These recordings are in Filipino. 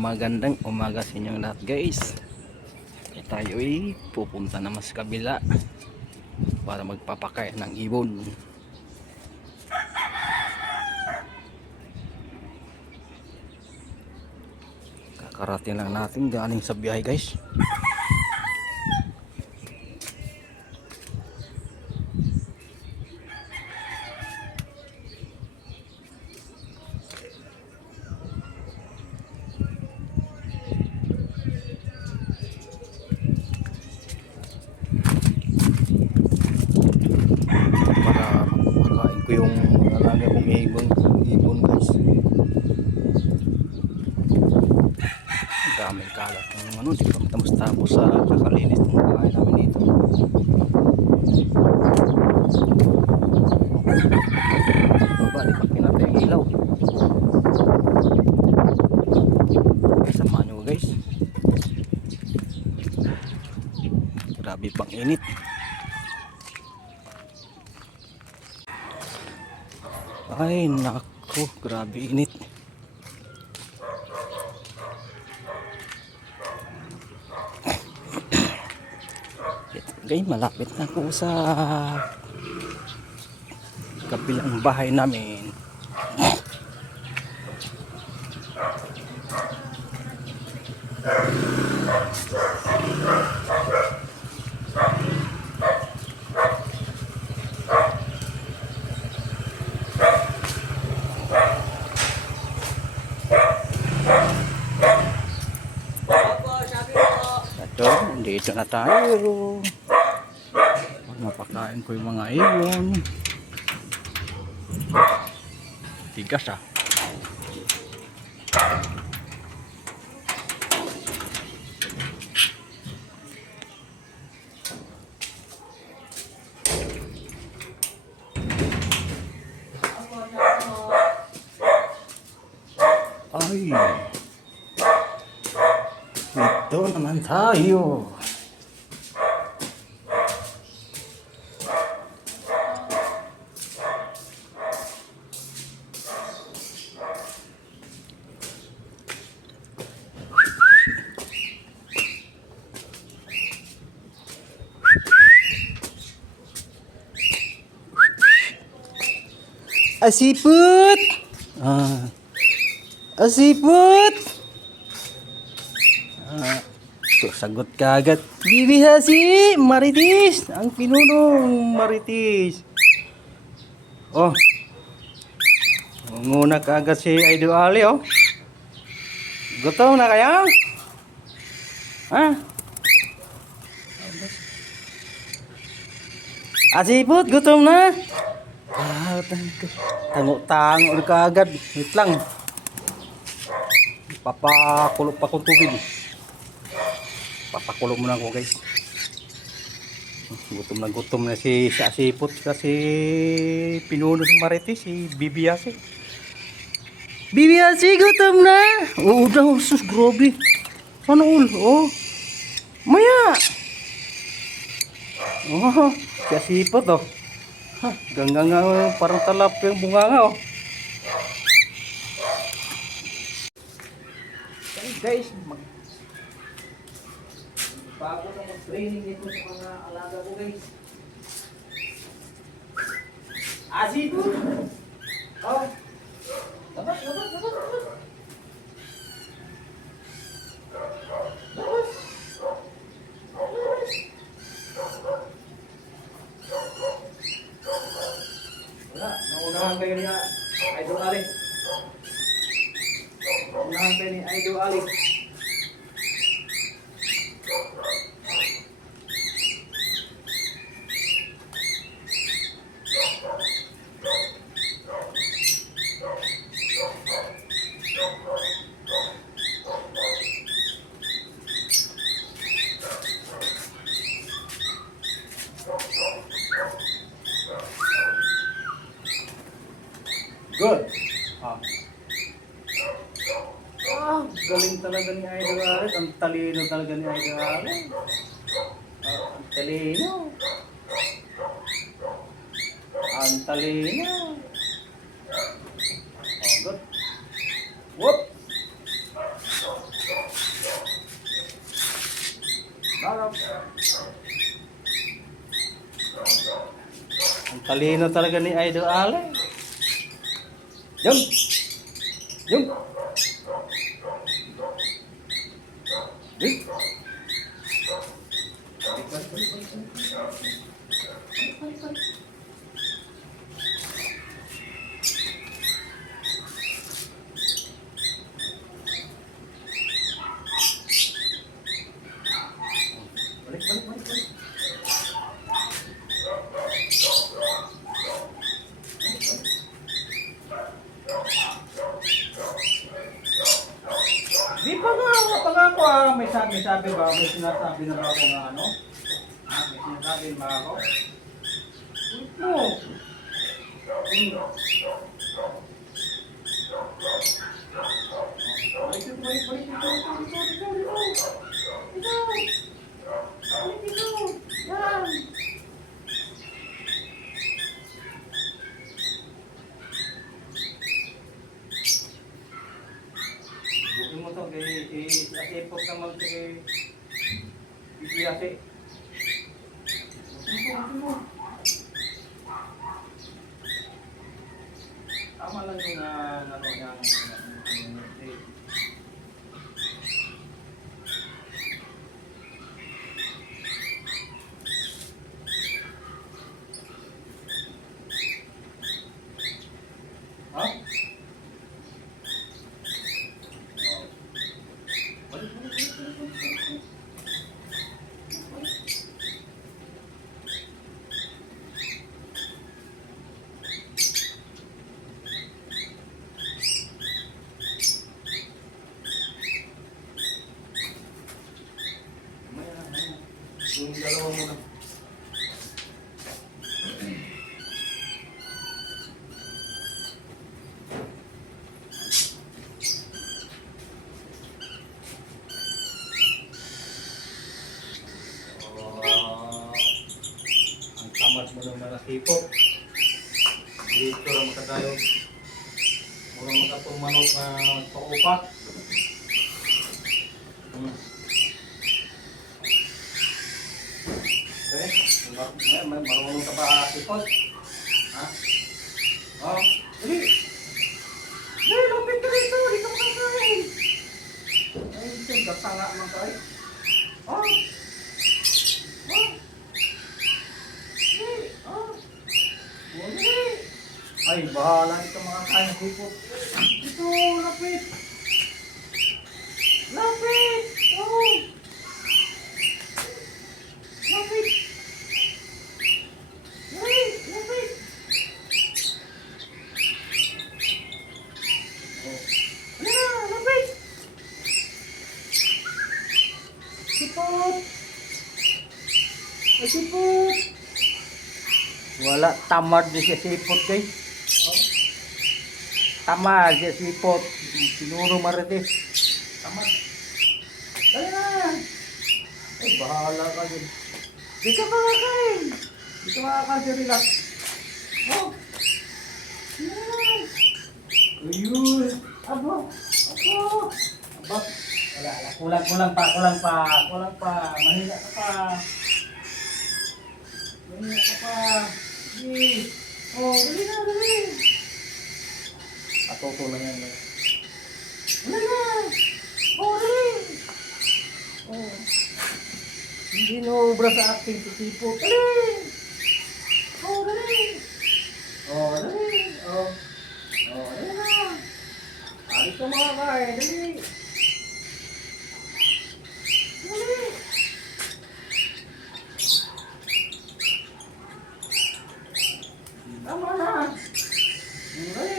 Magandang umaga sa inyong lahat guys. Tayo ay pupunta naman sa kabila para magpapakain ng ibon. Kakarating lang natin galing sa biyahe guys. Para makain ko yung alaga kong ibon guys. Daming kalat ng ano, di pa matapos sa kakalinis ng bahay namin dito. Baba, di pa pinatay ang ilaw. Samahan nyo guys. Grabe pang init. Ay naku, grabe init. Okay, malapit na ako sa kabilang bahay namin. Ito, dito na tayo. Mapakain ko yung mga ibon. Tigas ah. Ay, ito naman tayo. Asiput! Asiput! Sagot ka agad. Bibi Hasi! Maritis! Ang pinunong Maritis! Oh! Nguna ka agad si Idol Ali oh! Gutom na kaya? Ha? Asiput! Gutom na? Tango-tango ka agad. Wait lang. Papakulo pa kong tubig. Papakulo muna ako guys. Gutom na si Asiput kasi pinuno ng Marites si Bibi Hasi. Bibi Hasi, gutom na. Oo daw, sus, grabe. Sana all, oh. Maya. Oh, si Asiput oh. Ganggang parang talap yung bunganga oh. Guys, bago na mag-training dito sa mga alaga ko guys. Asiput! Oh! Labas! Wala, naunahan kayo ni Idol Ali. Naunahan kayo ni Idol Ali. Good. Galing talaga ni Idol Ali. Ang talino talaga ni Idol Ali. Ang talino. Ang talino. Oh, good. Whoop. Harap. Ang talino talaga ni Idol Ale. Jump! Jump! Jump! Balik, balik, balik, balik. Di pa nga ako may sabi ba? May sinasabi na ba ako nga ano? May sinasabi ba ako? Ito. Balik ito, balik, balik ito, yan. Bukin mo to, i-ipot naman kay Bibiyase. Bukin mo. Tama lang yung ano yung ha? Yung dalawa muna. Ang tamad mo ng mga hipot. Dito lang makatayo. Murang makatumanok na paupat. Marunong ka ba hipot? Ha? Oh, dali! Dali, lupit ka rito! Di ka makakain! Ay, ito, gatanga naman ka eh. Oh! Oh! Dali! Oh! Oh, dali! Ay, bahala dito mga kain hipot. Ito, lapit! Lapit! Oh! Lapit! Lapit! Lapit! Sipot! Sipot! Wala, tamad din siya sipot guys. Oh. Tamad siya sipot. Siguro marites. Tamad. Dali na! Ay, bahala ka din. Di ka makakain. Di ka makakain, relax. Oh! Yan! Ayun! Aba! Aba! Aba! Wala. Kulang pa. Mahina ka pa. Sige. Oh, dali. Atoto na yan. Dali na! Oh, dali! Oh. Hindi na-obra sa acting si Tipo. Dali! Oh, dali! Oh, dali! Oh, dali na! Alis ka mga kain, dali! Dali! Tama na! Dali!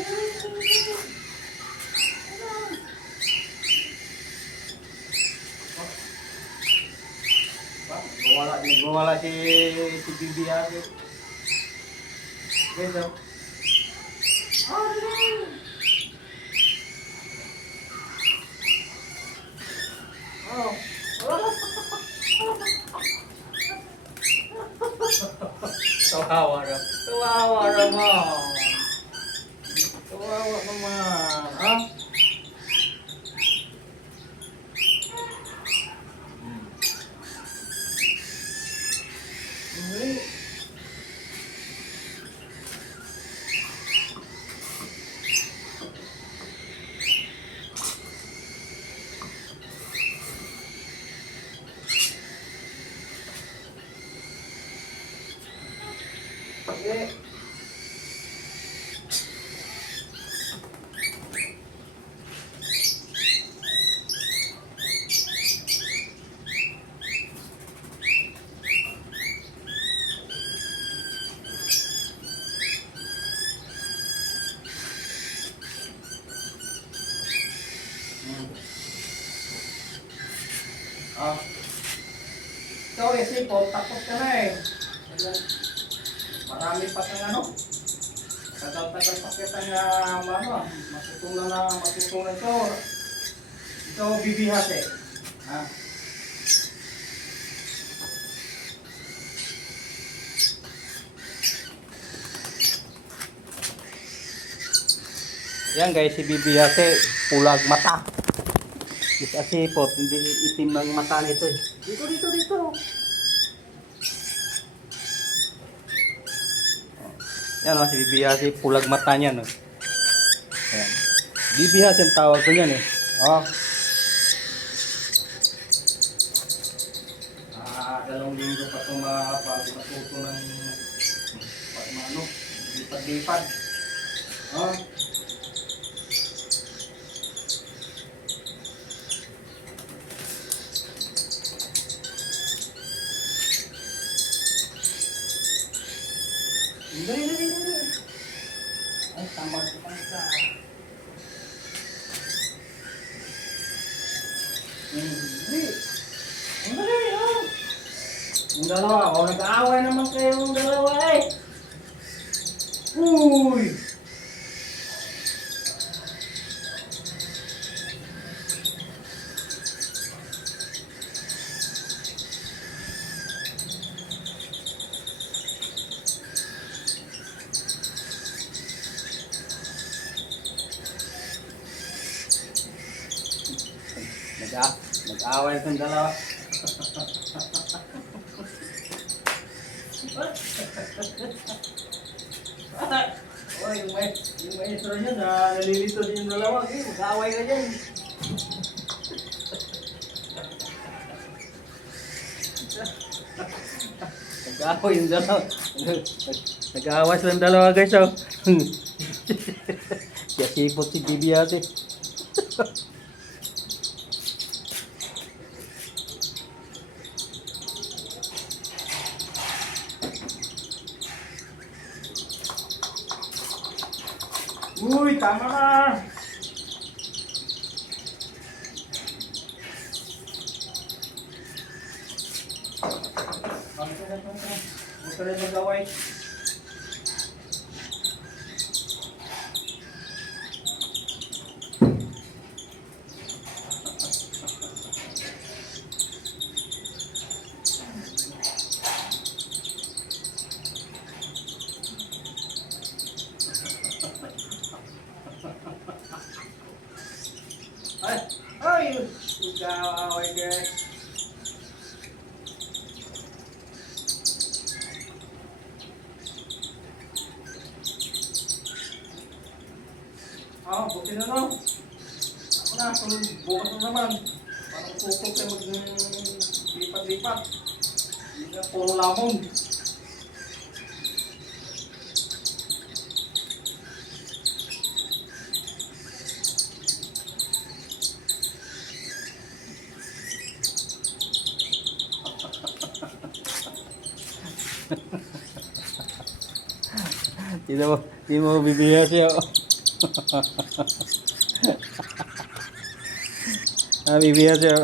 Wala si Bibiyase. Ganda. Oh. Kawawa naman. Kawawa naman. Ha? Hindi. Hindi. Ah. Ikaw eh, Sipo, tapos ka na eh. Marami pa kang ano. Tagal-tagal pa kita nga matutunan ito. Ikaw bibihas eh. Ha? Yan guys, si bibihas eh, pulag mata. Kasi po, hindi itim ang mata nito eh. Dito. Yan o, si bibihas eh, pulag mata niya no. Yan. Bibihas yung tawag ko niyan eh. Oh. Dalawang linggo pa itong matuto ng ano, lipad-lipad. Oh. Hindi. Ay, tamad ka. Hindi. Oh. Yung dalawa, nag-aaway naman kayo yung dalawa eh. Uy! Nag-aaway itong dalawa. Oh, yung maestro niya na nalilito din yung dalawa. Okay, mag-aaway ka dyan. Nag-aaway yung dalawa. Nag-aaway silang dalawa guys. Oh. Siya sipot si Bibi ate. Uy, tama na! Huwag ka rin mag-away. Ay, mag-away guys. Buti na no. Ako na, bukas na naman. Parang tutok kayo mag-lipat-lipat. Hindi na puro lamon. Hindi mo bibigyan siya. Bibigyan siya.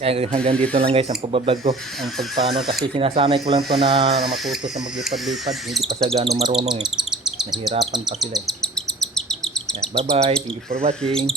Kaya hanggang dito lang guys ang pagbablog ko. Ang pagpaano kasi sinasanay ko lang to na matuto sa maglipad-lipad. Hindi pa sa gaano marunong eh. Nahirapan pa sila eh. Bye bye. Thank you for watching.